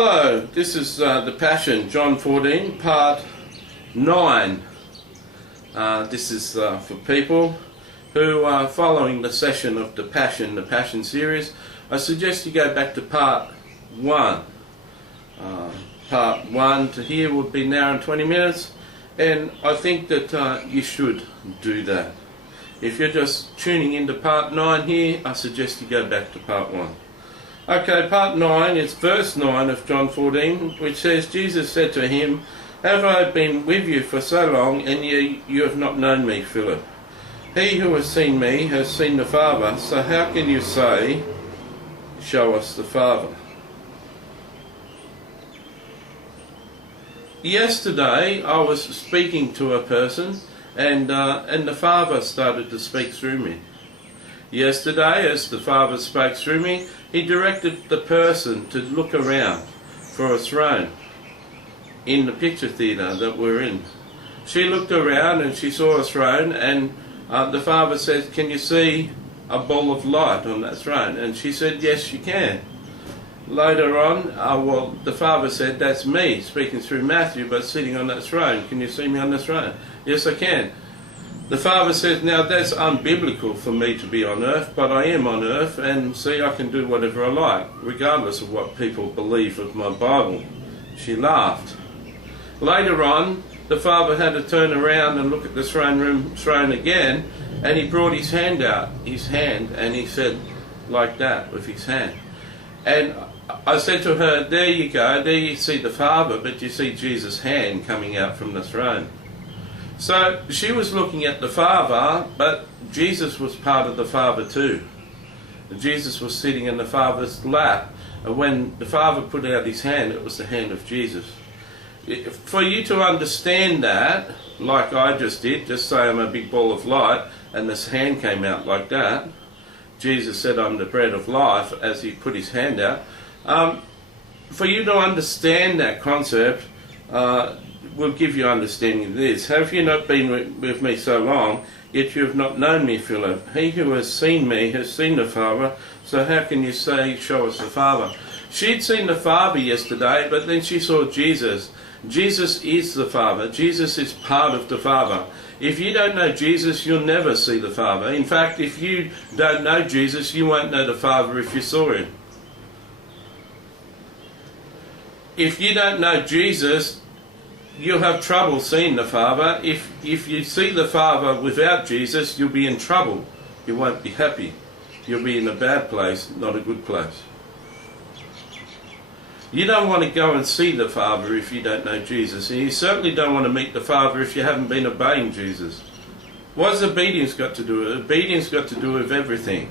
Hello, this is The Passion, John 14, part 9. This is for people who are following the session of The Passion series. I suggest you go back to part 1. Part 1 to here would be an hour and 20 minutes, and I think that you should do that. If you're just tuning into part 9 here, I suggest you go back to part 1. Okay, part 9 is verse 9 of John 14, which says, Jesus said to him, "Have I been with you for so long, and you have not known me, Philip? He who has seen me has seen the Father, so how can you say, 'Show us the Father'?" Yesterday I was speaking to a person, and the Father started to speak through me. Yesterday, as the Father spoke through me, he directed the person to look around for a throne in the picture theatre that we're in. She looked around and she saw a throne, and the Father said, "Can you see a ball of light on that throne?" And she said, "Yes, you can." Later on, the Father said, "That's me," speaking through Matthew, but sitting on that throne. "Can you see me on the throne?" "Yes, I can." The Father says, "Now that's unbiblical for me to be on earth, but I am on earth, and see, I can do whatever I like, regardless of what people believe of my Bible." She laughed. Later on, the Father had to turn around and look at the throne again, and he brought his hand out, and he said, like that, with his hand. And I said to her, "There you go, there you see the Father, but you see Jesus' hand coming out from the throne." So she was looking at the Father, but Jesus was part of the Father too. Jesus was sitting in the Father's lap, and when the Father put out his hand, it was the hand of Jesus. For you to understand that, like I just did, just say I'm a big ball of light, and this hand came out like that. Jesus said, "I'm the bread of life," as he put his hand out. For you to understand that concept, will give you understanding of this. "Have you not been with me so long, yet you have not known me, Philip? He who has seen me has seen the Father, so how can you say, 'Show us the Father'?" She'd seen the Father yesterday, but then she saw Jesus. Jesus is the Father. Jesus is part of the Father. If you don't know Jesus, you'll never see the Father. In fact, if you don't know Jesus, you won't know the Father if you saw him. If you don't know Jesus, you'll have trouble seeing the Father. If you see the Father without Jesus, you'll be in trouble. You won't be happy. You'll be in a bad place, not a good place. You don't want to go and see the Father if you don't know Jesus, and you certainly don't want to meet the Father if you haven't been obeying Jesus. What has obedience got to do with it? Obedience got to do with everything.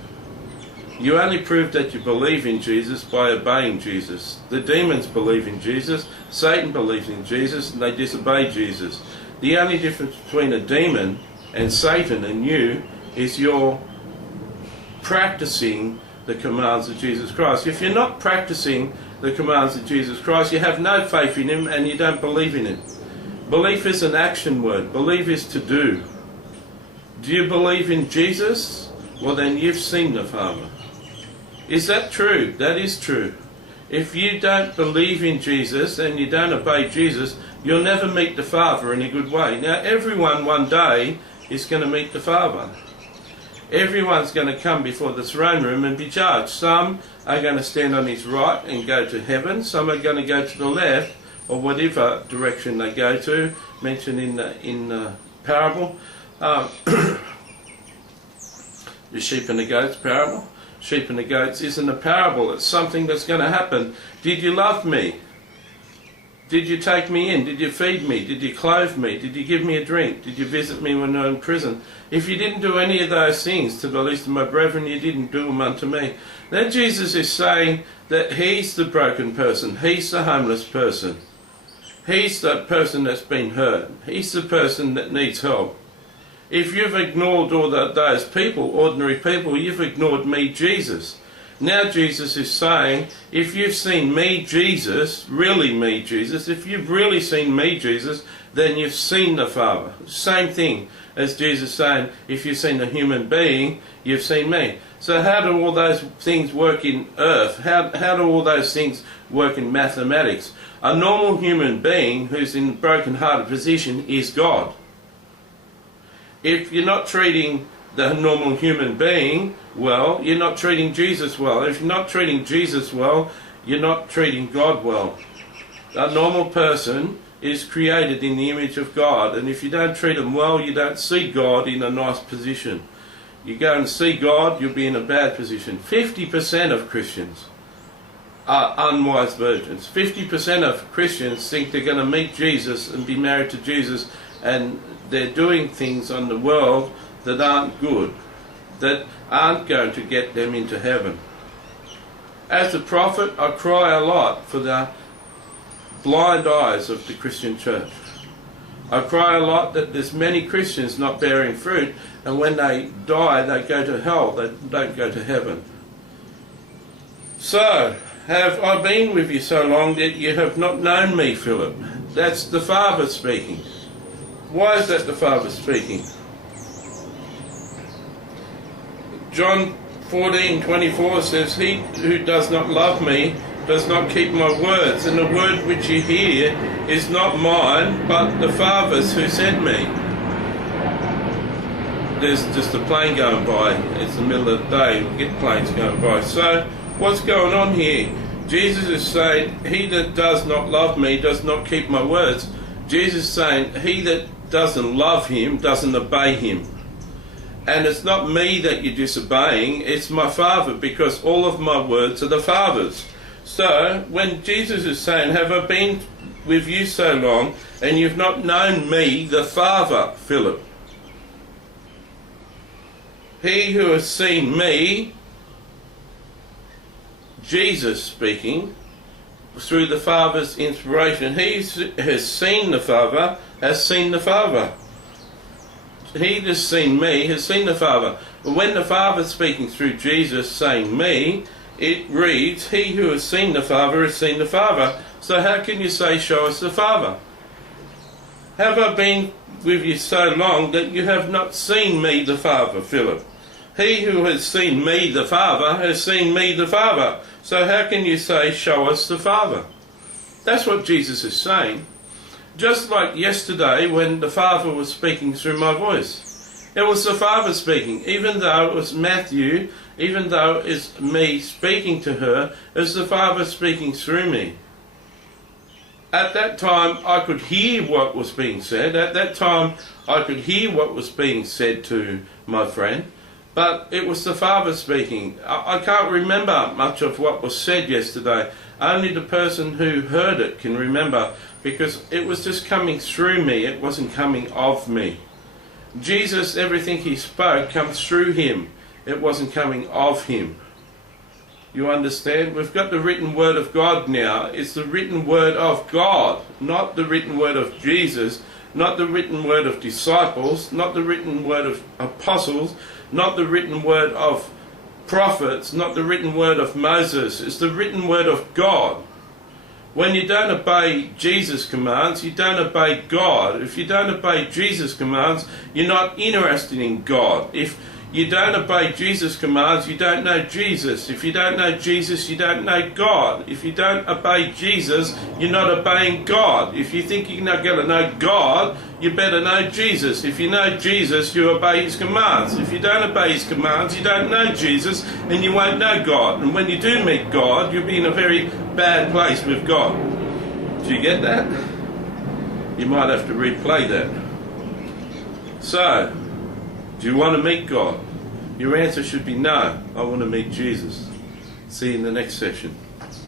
You only prove that you believe in Jesus by obeying Jesus. The demons believe in Jesus, Satan believes in Jesus, and they disobey Jesus. The only difference between a demon and Satan and you is you're practicing the commands of Jesus Christ. If you're not practicing the commands of Jesus Christ, you have no faith in him and you don't believe in him. Belief is an action word. Believe is to do. Do you believe in Jesus? Well, then you've seen the Father. Is that true? That is true. If you don't believe in Jesus and you don't obey Jesus, you'll never meet the Father in a good way. Now, everyone one day is going to meet the Father. Everyone's going to come before the throne room and be judged. Some are going to stand on his right and go to heaven. Some are going to go to the left, or whatever direction they go to, mentioned in the parable. The sheep and the goats parable. Sheep and the goats isn't a parable. It's something that's going to happen. Did you love me? Did you take me in? Did you feed me? Did you clothe me? Did you give me a drink? Did you visit me when I was in prison? If you didn't do any of those things to the least of my brethren, you didn't do them unto me. Then Jesus is saying that he's the broken person. He's the homeless person. He's the person that's been hurt. He's the person that needs help. If you've ignored all those people, ordinary people, you've ignored me, Jesus. Now Jesus is saying, if you've seen me, Jesus, really me, Jesus, if you've really seen me, Jesus, then you've seen the Father. Same thing as Jesus saying, if you've seen a human being, you've seen me. So how do all those things work in earth? How do all those things work in mathematics? A normal human being who's in a broken-hearted position is God. If you're not treating the normal human being well, you're not treating Jesus well. If you're not treating Jesus well, you're not treating God well. A normal person is created in the image of God, and if you don't treat them well, you don't see God in a nice position. You go and see God, you'll be in a bad position. 50% of Christians are unwise virgins. 50% of Christians think they're going to meet Jesus and be married to Jesus, and they're doing things on the world that aren't good, that aren't going to get them into heaven. As a prophet, I cry a lot for the blind eyes of the Christian church. I cry a lot that there's many Christians not bearing fruit, and when they die they go to hell, they don't go to heaven. So, have I been with you so long that you have not known me, Philip? That's the Father speaking. Why is that the Father speaking? John 14:24 says, "He who does not love me does not keep my words, and the word which you hear is not mine, but the Father's who sent me." There's just a plane going by. It's the middle of the day. We'll get planes going by. So, what's going on here? Jesus is saying, "He that does not love me does not keep my words." Jesus is saying, he that doesn't love him doesn't obey him. And it's not me that you're disobeying, it's my Father, because all of my words are the Father's. So, when Jesus is saying, "Have I been with you so long, and you've not known me, the Father, Philip?" He who has seen me, Jesus speaking, through the Father's inspiration, he has seen the Father, has seen the Father. He that's seen me has seen the Father. But when the Father's speaking through Jesus saying me, it reads, "He who has seen the Father has seen the Father." So how can you say, "Show us the Father"? Have I been with you so long that you have not seen me, the Father, Philip? He who has seen me, the Father, has seen me, the Father. So how can you say, "Show us the Father"? That's what Jesus is saying. Just like yesterday when the Father was speaking through my voice. It was the Father speaking, even though it was Matthew, even though it's me speaking to her, it's the Father speaking through me. At that time I could hear what was being said. At that time I could hear what was being said to my friend. But it was the Father speaking. I can't remember much of what was said yesterday. Only the person who heard it can remember, because it was just coming through me. It wasn't coming of me. Jesus, everything he spoke comes through him. It wasn't coming of him. You understand? We've got the written word of God now. It's the written word of God, not the written word of Jesus, not the written word of disciples, not the written word of apostles, not the written word of prophets, not the written word of Moses. It's the written word of God. When you don't obey Jesus' commands, you don't obey God. If you don't obey Jesus' commands, you're not interested in God. If you don't obey Jesus' commands, you don't know Jesus. If you don't know Jesus, you don't know God. If you don't obey Jesus, you're not obeying God. If you think you're not going to know God, you better know Jesus. If you know Jesus, you obey his commands. If you don't obey his commands, you don't know Jesus, and you won't know God. And when you do meet God, you'll be in a very bad place with God. Do you get that? You might have to replay that. So, do you want to meet God? Your answer should be no. I want to meet Jesus. See you in the next session.